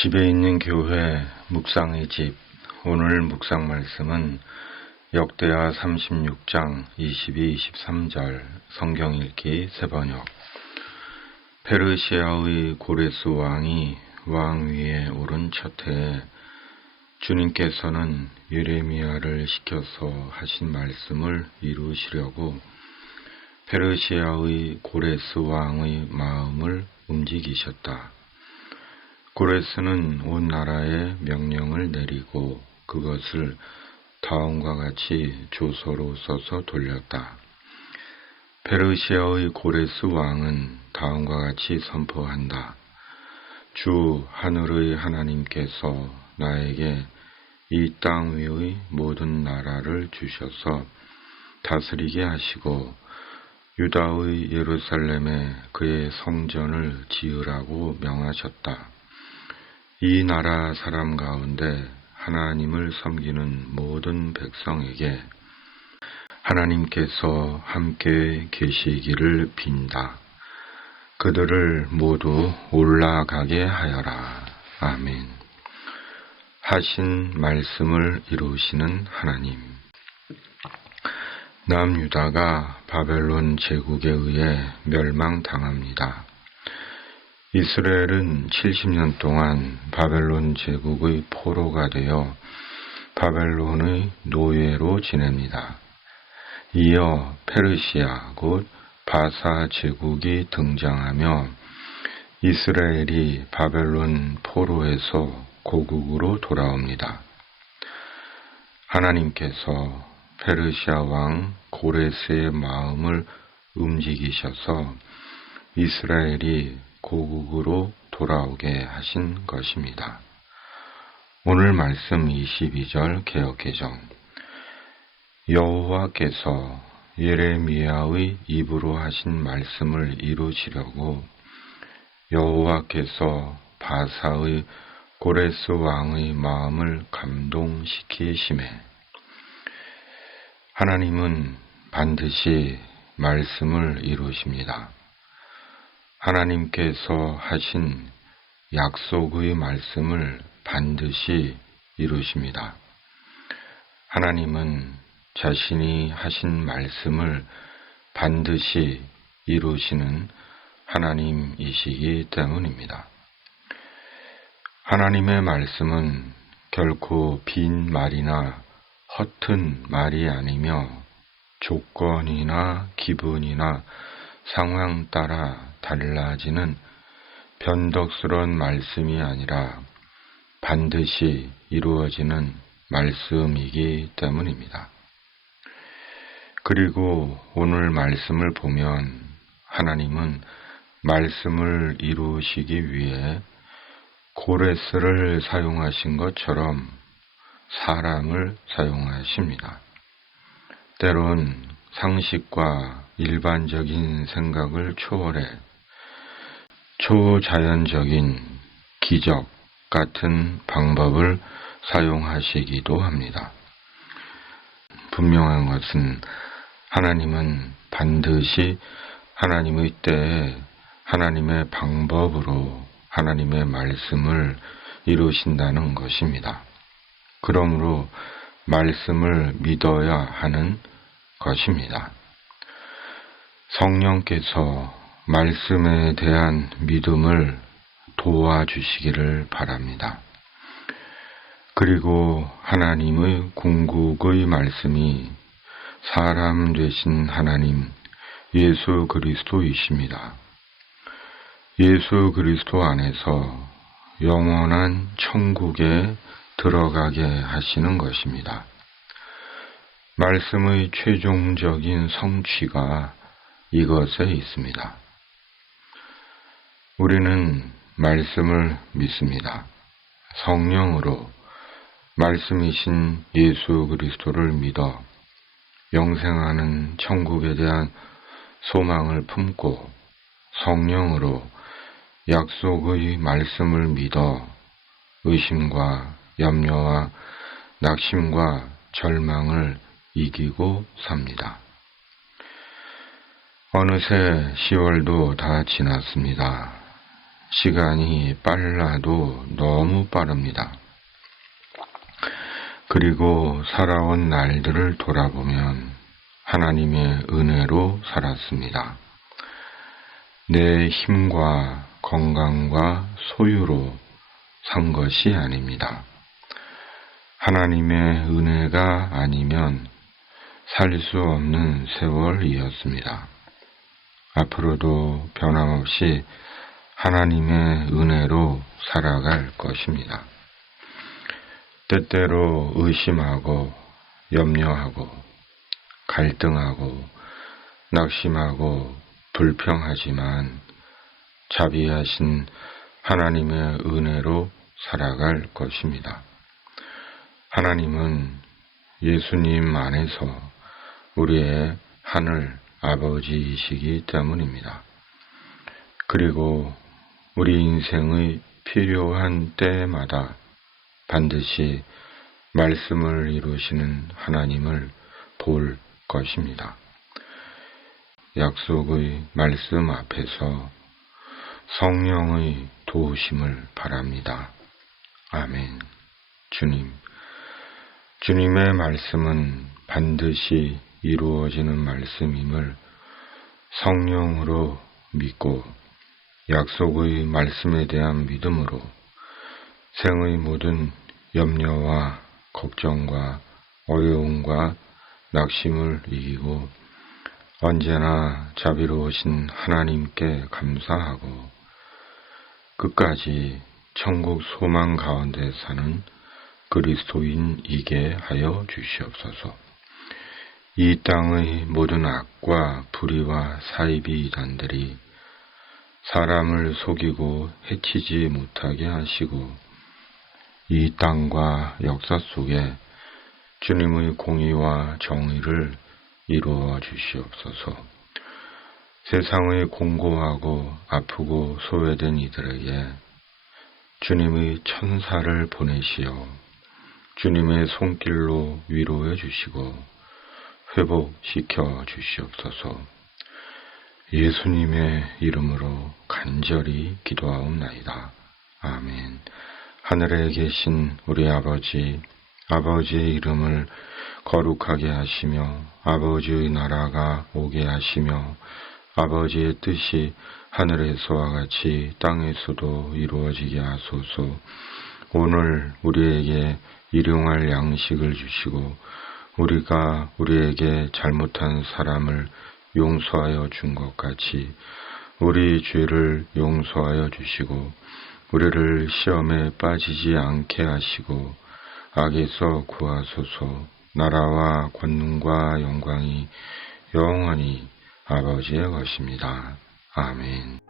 집에 있는 교회 묵상의 집. 오늘 묵상 말씀은 역대하 36장 22, 23절 성경 읽기 새번역. 페르시아의 고레스 왕이 왕 위에 오른 첫 해에 주님께서는 예레미야를 시켜서 하신 말씀을 이루시려고 페르시아의 고레스 왕의 마음을 움직이셨다. 고레스는 온 나라에 명령을 내리고 그것을 다음과 같이 조서로 써서 돌렸다. 페르시아의 고레스 왕은 다음과 같이 선포한다. 주 하늘의 하나님께서 나에게 이 땅 위의 모든 나라를 주셔서 다스리게 하시고 유다의 예루살렘에 그의 성전을 지으라고 명하셨다. 이 나라 사람 가운데 하나님을 섬기는 모든 백성에게 하나님께서 함께 계시기를 빈다. 그들을 모두 올라가게 하여라. 아멘. 하신 말씀을 이루시는 하나님. 남유다가 바벨론 제국에 의해 멸망당합니다. 이스라엘은 70년 동안 바벨론 제국의 포로가 되어 바벨론의 노예로 지냅니다. 이어 페르시아 곧 바사 제국이 등장하며 이스라엘이 바벨론 포로에서 고국으로 돌아옵니다. 하나님께서 페르시아 왕 고레스의 마음을 움직이셔서 이스라엘이 고국으로 돌아오게 하신 것입니다. 오늘 말씀 22절 개역개정. 여호와께서 예레미야의 입으로 하신 말씀을 이루시려고 여호와께서 바사의 고레스 왕의 마음을 감동시키심에. 하나님은 반드시 말씀을 이루십니다. 하나님께서 하신 약속의 말씀을 반드시 이루십니다. 하나님은 자신이 하신 말씀을 반드시 이루시는 하나님이시기 때문입니다. 하나님의 말씀은 결코 빈 말이나 허튼 말이 아니며 조건이나 기분이나 상황 따라 달라지는 변덕스러운 말씀이 아니라 반드시 이루어지는 말씀이기 때문입니다. 그리고 오늘 말씀을 보면 하나님은 말씀을 이루시기 위해 고레스를 사용하신 것처럼 사람을 사용하십니다. 때론 상식과 일반적인 생각을 초월해 초자연적인 기적 같은 방법을 사용하시기도 합니다. 분명한 것은 하나님은 반드시 하나님의 때에 하나님의 방법으로 하나님의 말씀을 이루신다는 것입니다. 그러므로 말씀을 믿어야 하는 것입니다. 성령께서 말씀에 대한 믿음을 도와주시기를 바랍니다. 그리고 하나님의 궁극의 말씀이 사람 되신 하나님 예수 그리스도이십니다. 예수 그리스도 안에서 영원한 천국에 들어가게 하시는 것입니다. 말씀의 최종적인 성취가 이것에 있습니다. 우리는 말씀을 믿습니다. 성령으로 말씀이신 예수 그리스도를 믿어 영생하는 천국에 대한 소망을 품고 성령으로 약속의 말씀을 믿어 의심과 염려와 낙심과 절망을 이기고 삽니다. 어느새 10월도 다 지났습니다. 시간이 빨라도 너무 빠릅니다. 그리고 살아온 날들을 돌아보면 하나님의 은혜로 살았습니다. 내 힘과 건강과 소유로 산 것이 아닙니다. 하나님의 은혜가 아니면 살 수 없는 세월이었습니다. 앞으로도 변함없이 하나님의 은혜로 살아갈 것입니다. 때때로 의심하고 염려하고 갈등하고 낙심하고 불평하지만 자비하신 하나님의 은혜로 살아갈 것입니다. 하나님은 예수님 안에서 우리의 하늘 아버지이시기 때문입니다. 그리고 우리 인생의 필요한 때마다 반드시 말씀을 이루시는 하나님을 볼 것입니다. 약속의 말씀 앞에서 성령의 도우심을 바랍니다. 아멘. 주님의 말씀은 반드시 이루어지는 말씀임을 성령으로 믿고 약속의 말씀에 대한 믿음으로 생의 모든 염려와 걱정과 어려움과 낙심을 이기고 언제나 자비로우신 하나님께 감사하고 끝까지 천국 소망 가운데 사는 그리스도인이게 하여 주시옵소서. 이 땅의 모든 악과 불의와 사이비 이단들이 사람을 속이고 해치지 못하게 하시고 이 땅과 역사 속에 주님의 공의와 정의를 이루어 주시옵소서. 세상의 공고하고 아프고 소외된 이들에게 주님의 천사를 보내시어 주님의 손길로 위로해 주시고 회복시켜 주시옵소서. 예수님의 이름으로 간절히 기도하옵나이다. 아멘. 하늘에 계신 우리 아버지, 아버지의 이름을 거룩하게 하시며 아버지의 나라가 오게 하시며 아버지의 뜻이 하늘에서와 같이 땅에서도 이루어지게 하소서. 오늘 우리에게 일용할 양식을 주시고 우리가 우리에게 잘못한 사람을 용서하여 준 것 같이 우리 죄를 용서하여 주시고 우리를 시험에 빠지지 않게 하시고 악에서 구하소서. 나라와 권능과 영광이 영원히 아버지의 것입니다. 아멘.